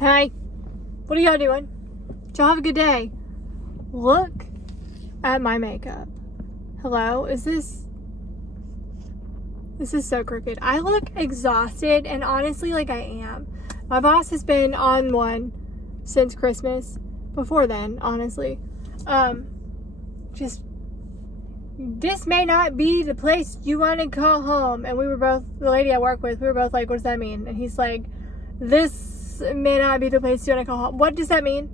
Hey, what are y'all doing? Did y'all have a good day? Look at my makeup. Hello? Is this is so crooked. I look exhausted, and honestly, like, I am. My boss has been on one since Christmas. Before then, honestly. Just, this may not be the place you want to call home. And we were both, the lady I work with, we were both like, what does that mean? And he's like, this may not be the place you want to call home. What does that mean?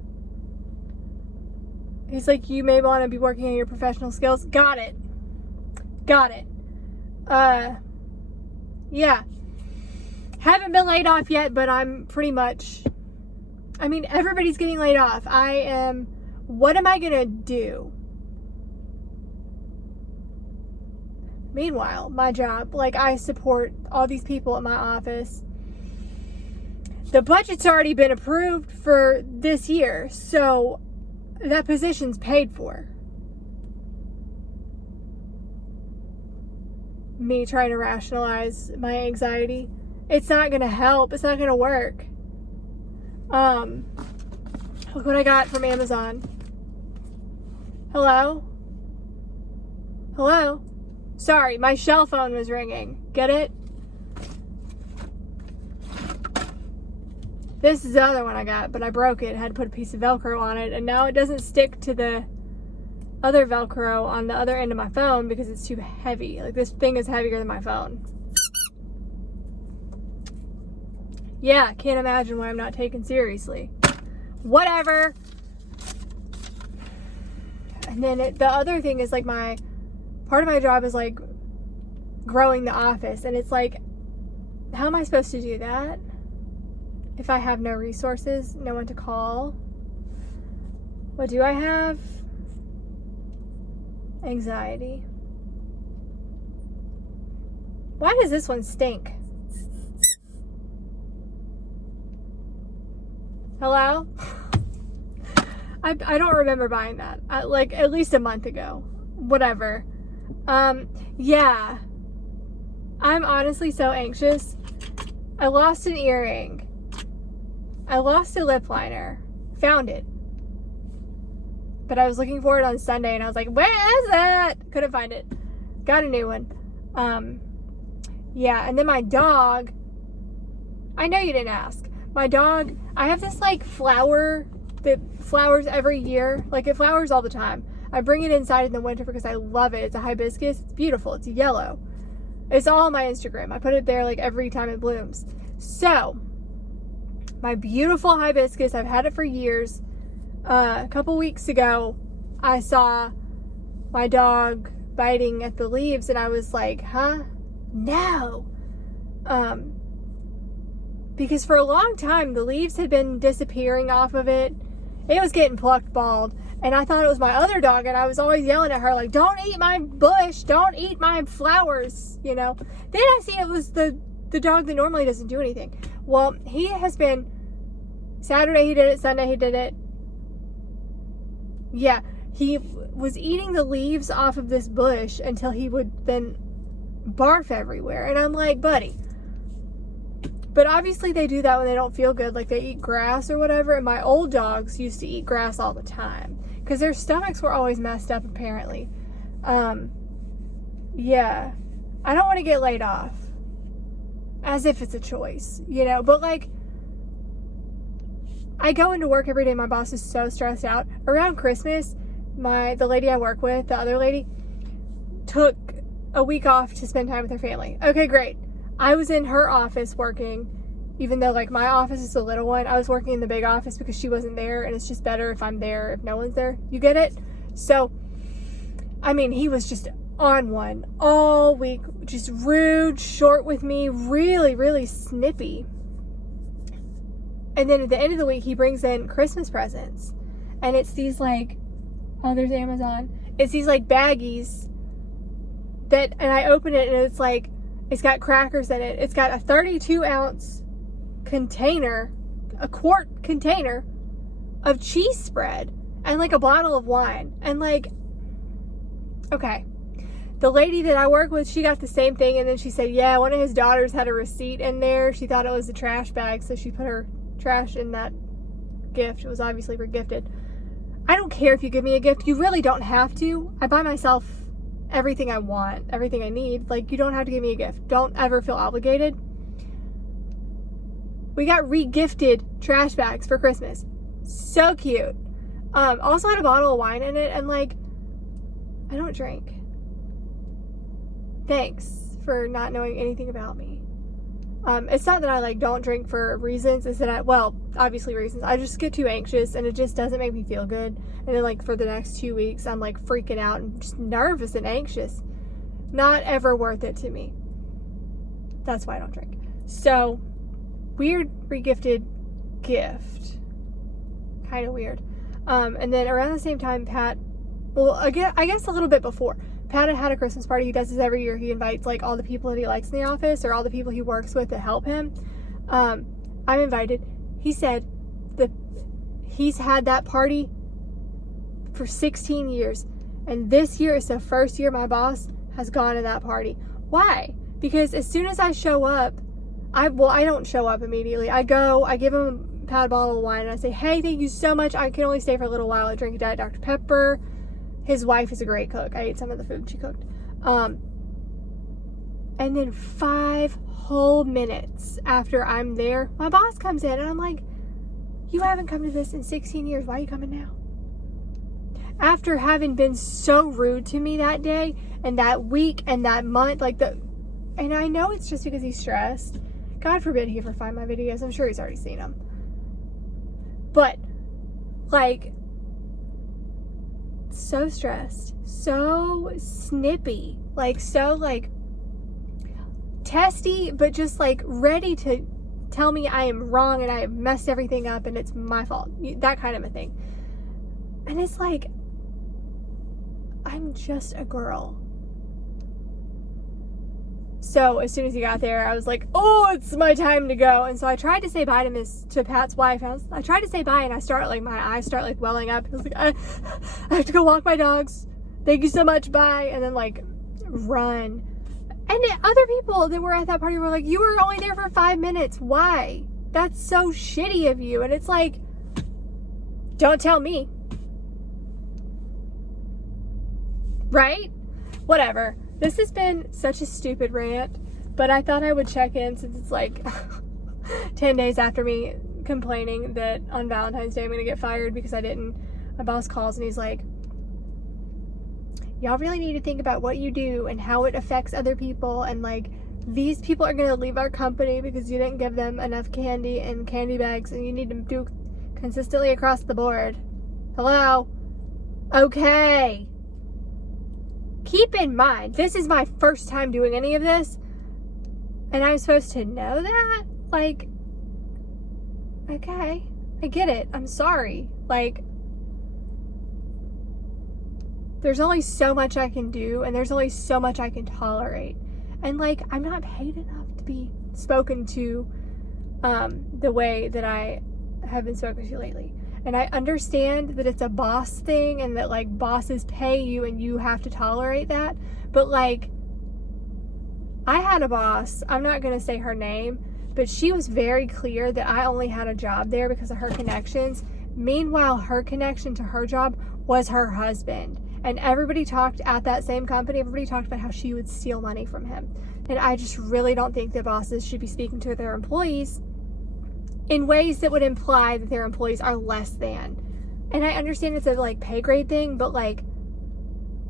He's like, you may want to be working on your professional skills. Got it. Yeah. Haven't been laid off yet, but I'm pretty much, I mean, everybody's getting laid off. What am I going to do? Meanwhile, my job, like, I support all these people at my office. The budget's already been approved for this year, so that position's paid for. Me trying to rationalize my anxiety. It's not going to help. It's not going to work. Look what I got from Amazon. Hello? Sorry, my cell phone was ringing. Get it? This is the other one I got, but I broke it. I had to put a piece of Velcro on it, and now it doesn't stick to the other Velcro on the other end of my phone because it's too heavy. Like, this thing is heavier than my phone. Yeah, can't imagine why I'm not taken seriously. Whatever. And then the other thing is, like, part of my job is, like, growing the office. And it's like, how am I supposed to do that if I have no resources, no one to call? What do I have? Anxiety. Why does this one stink? Hello? I don't remember buying that. Like, at least a month ago. Whatever. Yeah. I'm honestly so anxious. I lost an earring. I lost a lip liner. Found it. But I was looking for it on Sunday, and I was like, where is it? Couldn't find it. Got a new one. Yeah, and then my dog, I know you didn't ask. My dog, I have this, like, flower that flowers every year. Like, it flowers all the time. I bring it inside in the winter because I love it. It's a hibiscus. It's beautiful. It's yellow. It's all on my Instagram. I put it there, like, every time it blooms. So, my beautiful hibiscus, I've had it for years. A couple weeks ago, I saw my dog biting at the leaves, and I was like, huh? No. Because for a long time, the leaves had been disappearing off of it. It was getting plucked bald. And I thought it was my other dog, and I was always yelling at her, like, don't eat my bush, don't eat my flowers, you know. Then I see it was the dog that normally doesn't do anything. Well, he has been, Saturday he did it, Sunday he did it. Yeah, he was eating the leaves off of this bush until he would then barf everywhere. And I'm like, buddy. But obviously they do that when they don't feel good, like they eat grass or whatever. And my old dogs used to eat grass all the time because their stomachs were always messed up, apparently. Yeah, I don't want to get laid off as if it's a choice, you know. But, like, I go into work every day. My boss is so stressed out. Around Christmas, the lady I work with, the other lady, took a week off to spend time with her family. Okay, great. I was in her office working, even though, like, my office is a little one. I was working in the big office because she wasn't there, and it's just better if I'm there if no one's there. You get it? So, I mean, he was just on one all week, just rude, short with me, really, really snippy. And then at the end of the week, he brings in Christmas presents. And it's these, like, oh, there's Amazon. It's these, like, baggies and I open it, and it's, like, it's got crackers in it. It's got a 32-ounce container, a quart container of cheese spread and, like, a bottle of wine. And, like, okay. The lady that I work with, she got the same thing, and then she said, yeah, one of his daughters had a receipt in there. She thought it was a trash bag, so she put her trash in that gift. It was obviously regifted. I don't care if you give me a gift. You really don't have to. I buy myself everything I want, everything I need. Like, you don't have to give me a gift. Don't ever feel obligated. We got re-gifted trash bags for Christmas. So cute. Also had a bottle of wine in it, and like, I don't drink. Thanks for not knowing anything about me. It's not that I like don't drink for reasons. It's that obviously reasons. I just get too anxious and it just doesn't make me feel good. And then like for the next 2 weeks, I'm like freaking out and just nervous and anxious. Not ever worth it to me. That's why I don't drink. So, weird regifted gift. Kind of weird. And then around the same time, Pat, I guess a little bit before, Pat had a Christmas party. He does this every year. He invites like all the people that he likes in the office or all the people he works with to help him. I'm invited. He said that he's had that party for 16 years. And this year is the first year my boss has gone to that party. Why? Because as soon as I show up, I don't show up immediately. I go, I give him Pat a bottle of wine and I say, hey, thank you so much. I can only stay for a little while. I drink a Diet Dr. Pepper. His wife is a great cook. I ate some of the food she cooked. And then 5 whole minutes after I'm there, my boss comes in and I'm like, you haven't come to this in 16 years. Why are you coming now? After having been so rude to me that day and that week and that month, and I know it's just because he's stressed. God forbid he ever find my videos. I'm sure he's already seen them. But, like, so stressed, so snippy, like so like testy, but just like ready to tell me I am wrong and I have messed everything up and it's my fault, that kind of a thing. And it's like, I'm just a girl. So as soon as he got there, I was like, oh, it's my time to go. And so I tried to say bye to Pat's wife. I tried to say bye and my eyes start like welling up. I was like, I have to go walk my dogs. Thank you so much. Bye. And then like run. And other people that were at that party were like, you were only there for 5 minutes. Why? That's so shitty of you. And it's like, don't tell me. Right? Whatever. This has been such a stupid rant, but I thought I would check in since it's like 10 days after me complaining that on Valentine's Day I'm going to get fired because I didn't. My boss calls and he's like, y'all really need to think about what you do and how it affects other people, and like these people are going to leave our company because you didn't give them enough candy and candy bags, and you need to do consistently across the board. Hello? Okay. Keep in mind, this is my first time doing any of this, and I'm supposed to know that? Like, okay, I get it. I'm sorry. Like, there's only so much I can do, and there's only so much I can tolerate. And, like, I'm not paid enough to be spoken to the way that I have been spoken to lately. And I understand that it's a boss thing and that, like, bosses pay you and you have to tolerate that. But, like, I had a boss, I'm not going to say her name, but she was very clear that I only had a job there because of her connections. Meanwhile, her connection to her job was her husband. And everybody talked at that same company, everybody talked about how she would steal money from him. And I just really don't think that bosses should be speaking to their employees in ways that would imply that their employees are less than. And I understand it's a like pay grade thing, but like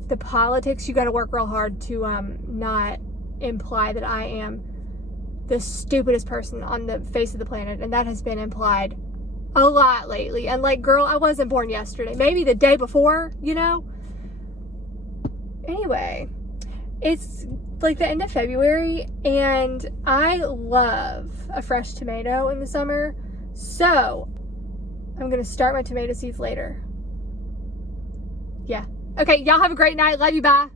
the politics, you got to work real hard to not imply that I am the stupidest person on the face of the planet. And that has been implied a lot lately. And like, girl, I wasn't born yesterday. Maybe the day before, you know? Anyway, it's like the end of February and I love a fresh tomato in the summer. So I'm going to start my tomato seeds later. Yeah. Okay. Y'all have a great night. Love you. Bye.